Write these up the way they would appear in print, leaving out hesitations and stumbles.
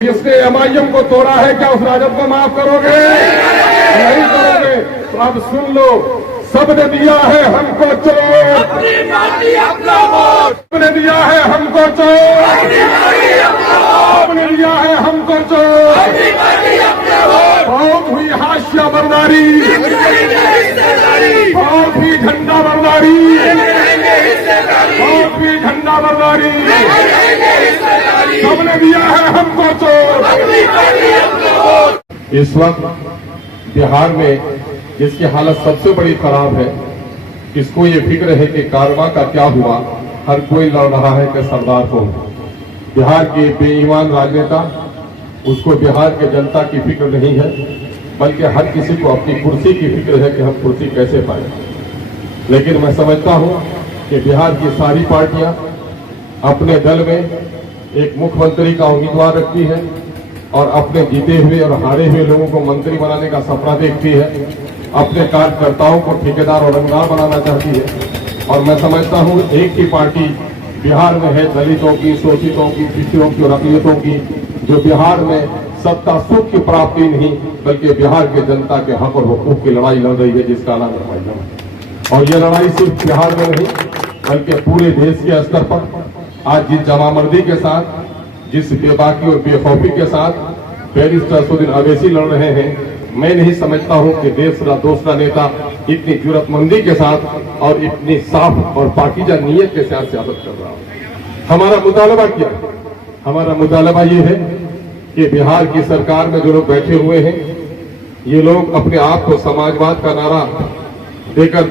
जिसने एमआईएम को तोड़ा है, क्या उस राजद को माफ करोगे? नहीं करोगे। तो अब सुन लो, सबने दिया है हमको चोट, अपनी पार्टी अपना वोट, सबने दिया है हमको चोट, अपनी पार्टी अपना वोट, सबने दिया है हमको चोट। अपनी पार्टी अपना वोट, बहुत हुई हाशिया बर्दारी, रहेंगे हिस्सेदारी, बहुत हुई झंडा बर्दारी, रहेंगे हिस्सेदारी, बहुत हुई झंडा बर्दारी, रहेंगे हिस्सेदारी, सबने दिया है हमको चोट। अपनी पार्टी अपना वोट। इस वक्त बिहार में जिसकी हालत सबसे बड़ी खराब है, किसको ये फिक्र है कि कारवां का क्या हुआ, हर कोई लड़ रहा है कि सरदार कौन। बिहार के बेईमान राजनेता, उसको बिहार के जनता की फिक्र नहीं है, बल्कि हर किसी को अपनी कुर्सी की फिक्र है कि हम कुर्सी कैसे पाए। लेकिन मैं समझता हूं कि बिहार की सारी पार्टियां अपने दल में एक मुख्यमंत्री का उम्मीदवार रखती है और अपने जीते हुए और हारे हुए लोगों को मंत्री बनाने का सपना देखती है, अपने कार्यकर्ताओं को ठेकेदार और रंगदार बनाना चाहती है। और मैं समझता हूं एक ही पार्टी बिहार में है, दलितों की, शोषितों की, पिछड़ों की और अकलियतों की, जो बिहार में सत्ता सुख की प्राप्ति नहीं बल्कि बिहार के जनता के हक और हुकूक की लड़ाई लड़ रही है, जिसका नाम एमआईएम है। और ये लड़ाई सिर्फ बिहार में नहीं बल्कि पूरे देश के स्तर पर आज जिस जमामर्दी के साथ, जिस बेबाकी और बेखौफी के साथ बैरिस्टर असदुद्दीन अवैसी लड़ रहे हैं, मैं नहीं समझता हूं कि दूसरा नेता इतनी जरूरतमंदी के साथ और इतनी साफ और पाकीज़ा नीयत के साथ सियासत कर रहा है। हमारा मुतालबा क्या है? हमारा मुतालबा ये है कि बिहार की सरकार में जो लोग बैठे हुए हैं, ये लोग अपने आप को समाजवाद का नारा देकर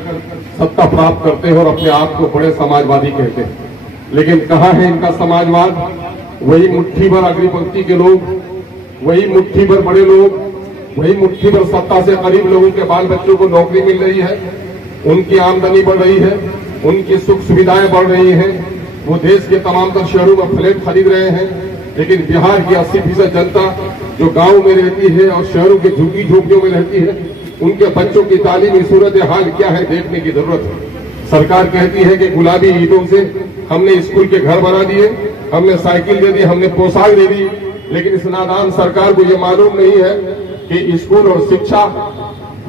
सत्ता प्राप्त करते हैं और अपने आप को बड़े समाजवादी कहते हैं। लेकिन कहाँ है इनका समाजवाद? वही मुट्ठी भर अग्निपंक्ति के लोग, वही मुट्ठी भर बड़े लोग, वही मुट्ठी भर सत्ता से करीब लोगों के बाल बच्चों को नौकरी मिल रही है, उनकी आमदनी बढ़ रही है, उनकी सुख सुविधाएं बढ़ रही हैं, वो देश के तमाम तर शहरों में फ्लैट खरीद रहे हैं। लेकिन बिहार की 80% जनता जो गांव में रहती है और शहरों की झुग्गी झोपड़ियों में रहती है, उनके बच्चों की तालीमी सूरत हाल क्या है देखने की जरूरत है। सरकार कहती है कि गुलाबी ईंटों से हमने स्कूल के घर बना दिए, हमने साइकिल दे दी, हमने पोशाक दे दी, लेकिन इस नादान सरकार को यह मालूम नहीं है कि स्कूल और शिक्षा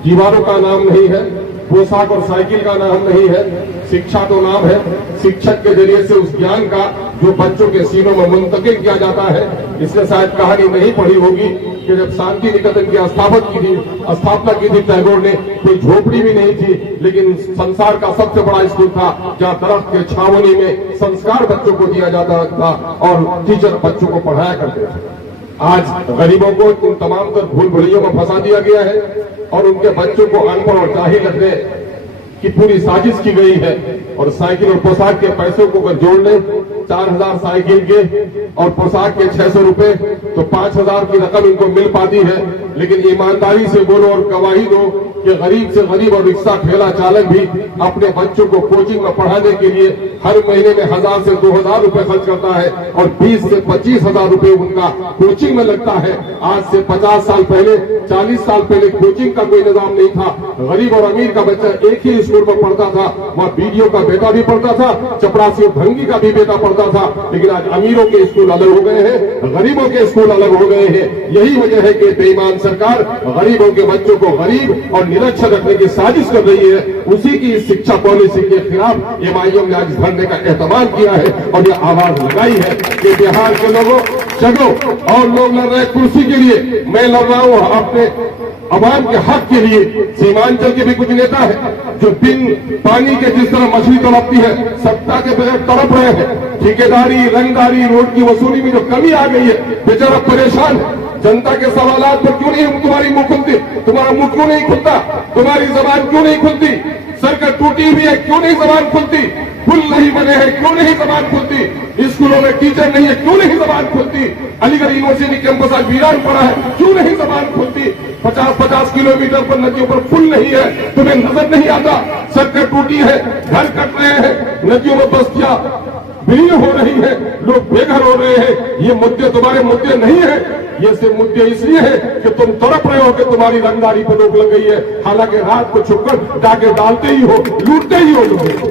दीवारों का नाम नहीं है, पोशाक और साइकिल का नाम नहीं है। शिक्षा तो नाम है, शिक्षक के जरिए से उस ज्ञान का जो बच्चों के सीनों में मुंतकिल किया जाता है। इसने शायद कहानी नहीं पढ़ी होगी कि जब शांति निकेतन की स्थापना की थी टैगोर ने, कोई झोपड़ी भी नहीं थी, लेकिन संसार का सबसे बड़ा स्कूल था जहाँ दरख्त के छावनी में संस्कार बच्चों को दिया जाता था और टीचर बच्चों को पढ़ाया करते थे। आज गरीबों को उन तमाम तर भूल भुलैयों में फंसा दिया गया है और उनके बच्चों को अनपढ़ और जाहिल रखने की पूरी साजिश की गई है। और साइकिल और पोशाक के पैसों को अगर जोड़ ले, 4000 साइकिल के और पोशाक के 600 रुपए, तो 5000 की रकम इनको मिल पाती है। लेकिन ईमानदारी से बोलो और गवाही दो कि गरीब से गरीब और रिक्शा ठेला चालक भी अपने बच्चों को कोचिंग में पढ़ाने के लिए हर महीने में 1000 से 2000 रुपए खर्च करता है और 20 से 25,000 रुपए उनका कोचिंग में लगता है। आज से 50 साल पहले, 40 साल पहले कोचिंग का कोई निजाम नहीं था। गरीब और अमीर का बच्चा एक ही स्कूल में पढ़ता था, वहाँ बीडीओ का बेटा भी पढ़ता था, चपरासी और भंगी का भी बेटा पढ़ता था। लेकिन आज अमीरों के स्कूल अलग हो गए हैं, गरीबों के स्कूल अलग हो गए हैं। यही वजह है कि बेईमान सरकार गरीबों के बच्चों को गरीब और निरक्षर रखने की साजिश कर रही है। उसी की शिक्षा पॉलिसी के खिलाफ एमआईएम ने आज धरने का एहतमाम किया है और यह आवाज लगाई है कि बिहार के लोगों जगो, और लोग लड़ रहे कुर्सी के लिए, मैं लड़ रहा हूं अपने अवाम के हक के लिए। सीमांचल के भी कुछ नेता है जो बिन पानी के जिस तरह मछली तड़पती है, सत्ता के बगैर तड़प रहे हैं। ठेकेदारी, रंगदारी, रोड की वसूली में जो कमी आ गई है, बेचारा परेशान है। जनता के सवालात पर क्यों नहीं तुम्हारी मुंह खुलती, तुम्हारा मुंह क्यों नहीं खुलता, तुम्हारी जबान क्यों नहीं खुलती? सड़कें टूटी हुई है, क्यों नहीं जबान खुलती? पुल नहीं बने हैं, क्यों नहीं जबान खुलती? स्कूलों में टीचर नहीं है, क्यों नहीं जबान खुलती? अलीगढ़ यूनिवर्सिटी कैंपस आज वीरान पड़ा है, क्यों नहीं जबान खुलती? 50-50 किलोमीटर पर नदियों पर पुल नहीं है, तुम्हें नजर नहीं आता? सड़कें टूटी है, घर कट रहे हैं, नदियों में बस्तियां विलीन हो रही है, लोग बेघर हो रहे हैं। ये मुद्दे तुम्हारे मुद्दे नहीं है, ये सिर्फ मुद्दे इसलिए है कि तुम तड़प रहे हो कि तुम्हारी रंगदारी पर रोक लग गई है। हालांकि रात को छुपकर डाके डालते ही हो, लूटते ही हो लोगों को।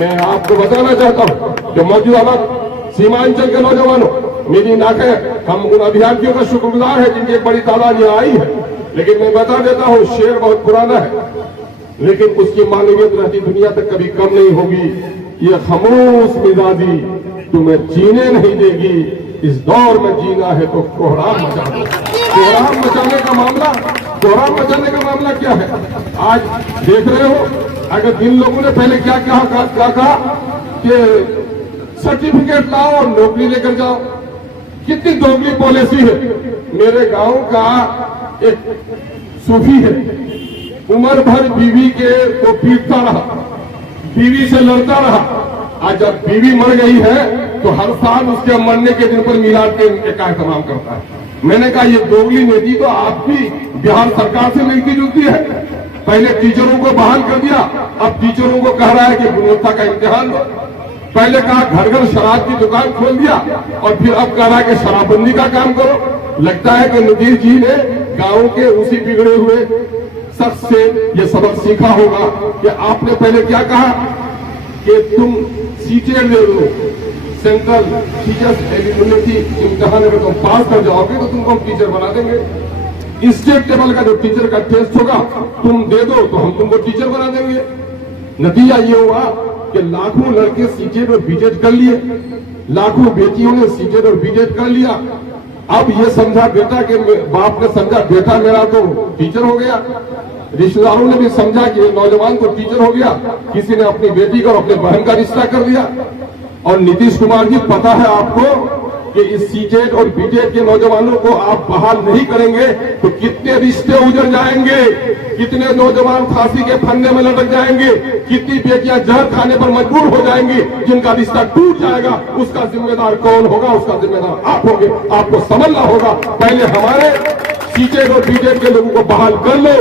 मैं आपको बताना चाहता हूं कि मौजूदा वक्त सीमांचल के नौजवानों, मेरी नाकें, हम उन अभ्यर्थियों का शुक्रगुजार है जिनकी एक बड़ी तादाद यहाँ आई है। लेकिन मैं बता देता हूँ, शेर बहुत पुराना है, लेकिन उसकी मानवीयत रहती दुनिया तक कभी कम नहीं होगी। ये खामोश मिजाजी तुम्हें जीने नहीं देगी, इस दौर में जीना है तो कोहराम मचा दो। कोहराम मचाने का मामला, कोहराम मचाने का मामला क्या है? आज देख रहे हो, अगर जिन लोगों ने पहले क्या कहा कि सर्टिफिकेट लाओ और नौकरी लेकर जाओ, कितनी दोगली पॉलिसी है। मेरे गांव का एक सूफी है, उम्र भर बीवी के को पीटता रहा, बीवी से लड़ता रहा। आज जब बीवी मर गई है तो हर साल उसके मरने के दिन पर मिलाद के कार्यक्रम करता है। मैंने कहा ये दोगली नीति तो आपकी बिहार सरकार से मिलती जुलती है। पहले टीचरों को बहाल कर दिया, अब टीचरों को कह रहा है कि गुणवत्ता का इम्तिहान दो। पहले कहा घर घर शराब की दुकान खोल दिया और फिर अब कह रहा है कि शराबबंदी का काम करो। लगता है कि नीतीश जी ने गांव के उसी बिगड़े हुए शख्स से ये सबक सीखा होगा कि आपने पहले क्या कहा कि तुम सीटें दे दो, सेंट्रल टीचर्स एलिजिबिलिटी इम्तिहान अगर तुम पास कर जाओगे तो तुमको हम टीचर बना देंगे। स्टेट लेवल का जो टीचर का टेस्ट होगा तुम दे दो तो हम तुमको टीचर बना देंगे। नतीजा ये हुआ कि लाखों लड़के सीटेट और बीटेट कर लिए, लाखों बेटियों ने सीटेट और बीटेट कर लिया। अब ये समझा बेटा के बाप ने समझा बेटा मेरा तो टीचर हो गया, रिश्तेदारों ने भी समझा कि नौजवान तो टीचर हो गया, किसी ने अपनी बेटी का और अपने बहन का रिश्ता कर दिया। और नीतीश कुमार जी, पता है आपको कि इस सीटेट और बीटेट के नौजवानों को आप बहाल नहीं करेंगे तो कितने रिश्ते उजड़ जाएंगे, कितने नौजवान फांसी के फंदे में लटक जाएंगे, कितनी बेटियां जहर खाने पर मजबूर हो जाएंगी, जिनका रिश्ता टूट जाएगा। उसका जिम्मेदार कौन होगा? उसका जिम्मेदार आप होंगे। आपको समझना होगा, पहले हमारे सीटेट और बीटेट के लोगों को बहाल कर लो,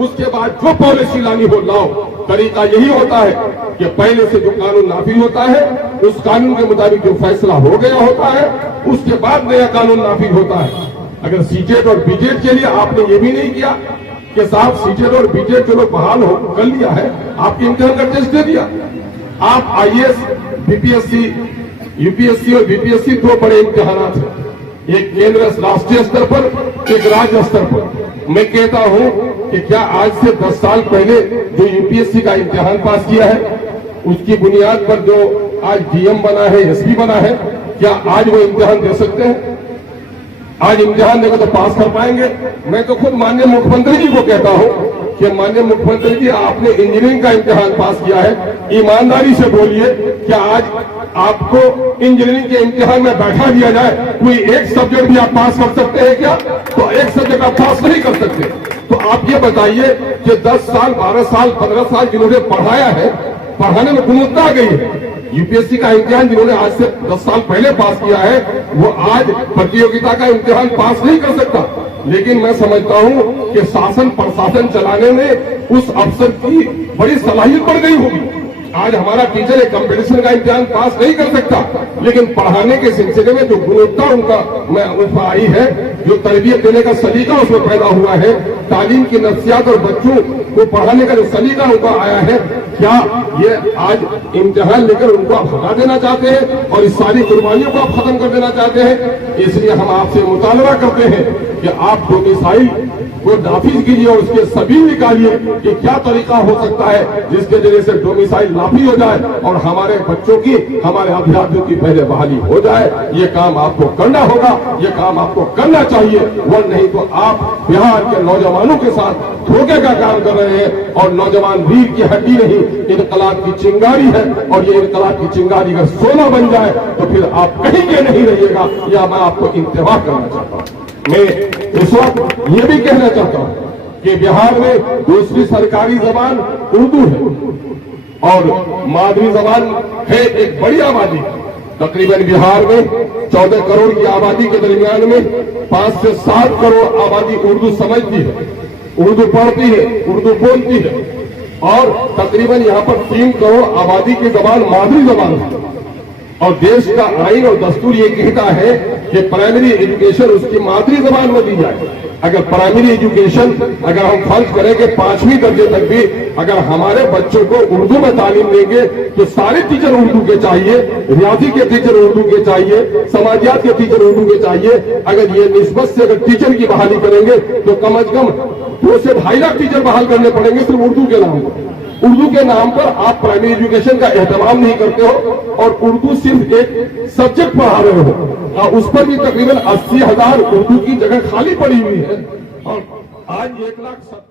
उसके बाद जो पॉलिसी लानी हो लाओ। तरीका यही होता है कि पहले से जो कानून नाफिज होता है उस कानून के मुताबिक जो फैसला हो गया होता है उसके बाद नया कानून नाफिज होता है। अगर सीटेट और बीटेट के लिए आपने ये भी नहीं किया कि साहब सीटेट और बीटेट के लोग बहाल हो कर लिया है, आपके इम्तिहान का टेस्ट दे दिया। आप आईएएस, बीपीएससी, यूपीएससी और बीपीएससी दो बड़े इम्तिहानात हैं, एक केंद्र राष्ट्रीय स्तर पर, एक राज्य स्तर पर। मैं कहता हूं कि क्या आज से 10 साल पहले जो यूपीएससी का इम्तिहान पास किया है उसकी बुनियाद पर जो आज डीएम बना है, एसपी बना है, क्या आज वो इम्तिहान दे सकते हैं? आज इम्तिहान देकर तो पास कर पाएंगे? मैं तो खुद माननीय मुख्यमंत्री जी को कहता हूं कि माननीय मुख्यमंत्री जी, आपने इंजीनियरिंग का इम्तिहान पास किया है, ईमानदारी से बोलिए क्या आज आपको इंजीनियरिंग के इम्तिहान में बैठा दिया जाए, कोई एक सब्जेक्ट भी आप पास कर सकते हैं क्या? तो एक सब्जेक्ट आप पास नहीं कर सकते। तो आप ये बताइए कि 10 साल, 12 साल, 15 साल जिन्होंने पढ़ाया है, पढ़ाने में गुणवत्ता आ गई है। यूपीएससी का इम्तिहान जिन्होंने आज से 10 साल पहले पास किया है वो आज प्रतियोगिता का इम्तिहान पास नहीं कर सकता। लेकिन मैं समझता हूं कि शासन प्रशासन चलाने में उस अफसर की बड़ी सलाहियत बढ़ गई होगी। आज हमारा टीचर एक कंपटीशन का इम्तिहान पास नहीं कर सकता, लेकिन पढ़ाने के सिलसिले में जो गुणवत्ता उनका आई है, जो तरबियत देने का सलीका उसमें पैदा हुआ है, तालीम की नफ्सियात और बच्चों को पढ़ाने का जो सलीका उनका आया है, क्या ये आज इम्तिहान लेकर उनको आप हटा देना चाहते हैं और इस सारी कुर्बानियों को आप खत्म कर देना चाहते हैं? इसलिए हम आपसे मुतालबा करते हैं कि आप डोमिसाइल को नाफिज कीजिए और उसके सबील निकालिए कि क्या तरीका हो सकता है जिसके जरिए से डोमिसाइल नाफिज हो जाए और हमारे बच्चों की, हमारे अभ्यर्थियों की पहले बहाली हो जाए। ये काम आपको करना होगा, ये काम आपको करना चाहिए, वह नहीं तो आप बिहार के नौजवानों के साथ धोखे का काम कर रहे हैं। और नौजवान वीर की हड्डी नहीं, इनकलाब की चिंगारी है, और ये इनकलाब की चिंगारी अगर सोना बन जाए तो फिर आप कहीं के नहीं रहिएगा। या मैं आपको इंतबाह करना चाहता हूँ। मैं इस वक्त ये भी कहना चाहता हूं कि बिहार में दूसरी सरकारी जबान उर्दू है और मादरी जबान है एक बड़ी आबादी। तकरीबन बिहार में 14 करोड़ की आबादी के दरमियान में 5 से 7 करोड़ आबादी उर्दू समझती है, उर्दू पढ़ती है, उर्दू बोलती है, और तकरीबन यहाँ पर 3 करोड़ आबादी की जबान मादरी जबान है। और देश का आईन और दस्तूर ये कहता है कि प्राइमरी एजुकेशन उसकी मातृ जबान में दी जाए। अगर प्राइमरी एजुकेशन अगर हम फर्ज करें कि 5वीं दर्जे तक भी अगर हमारे बच्चों को उर्दू में तालीम देंगे तो सारे टीचर उर्दू के चाहिए, रियाजी के टीचर उर्दू के चाहिए, समाजियात के टीचर उर्दू के चाहिए। अगर ये निस्बत से अगर टीचर की बहाली करेंगे तो कम अज कम 2 से 2.5 लाख टीचर बहाल करने पड़ेंगे सिर्फ उर्दू के नाम पर। उर्दू के नाम पर आप प्राइमरी एजुकेशन का एहतमाम नहीं करते हो और उर्दू सिर्फ एक सब्जेक्ट पढ़ा रहे हो और उस पर भी तकरीबन 80,000 उर्दू की जगह खाली पड़ी हुई है और आज 1,70,000